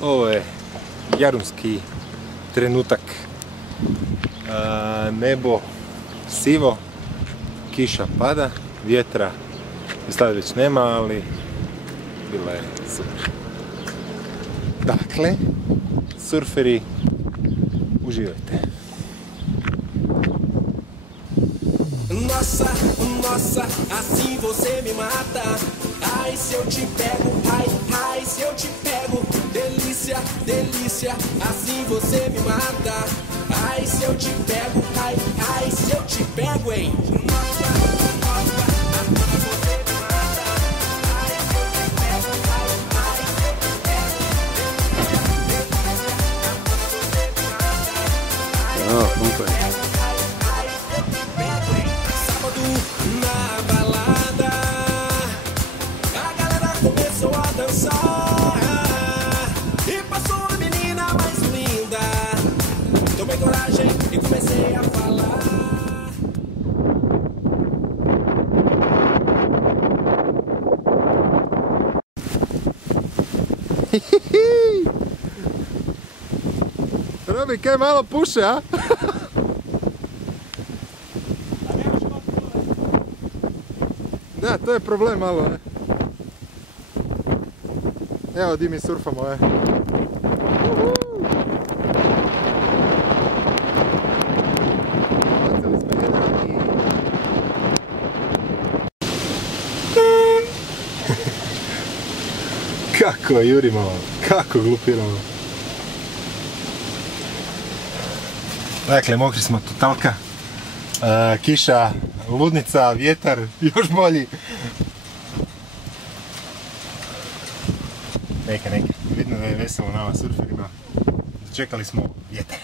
Ovo je jarunski trenutak. Nebo sivo, kiša pada, vjetra sad već nema, ali bila je super. Dakle, surferi, uživajte. Nossa, nossa, assim você me mata. Ai, se eu te pego, ai, ai, se eu te pego. Delícia, delícia, assim você me mata. Ai, se eu te pego, ai, ai, se eu te pego, hein. Nossa, nossa, assim você me mata. Ai, se eu te pego, ai, ai, se eu te pego. Delícia, delícia, assim você me mata. Ai, se eu te pego. Na balada, a galera começou a dançar e passou uma menina mais linda. Tomei coragem e comecei a falar. Robi, kaj malo puše, a? Da, to je problem malo, ne? Evo di mi surfamo, Bacili smo jedan i... Kako jurimo, kako glupiramo. Dakle, mokri smo totalka. Kiša, ludnica, vjetar, još bolji. Neka, vidno da je veselo nama surferima. Čekali smo vjetar.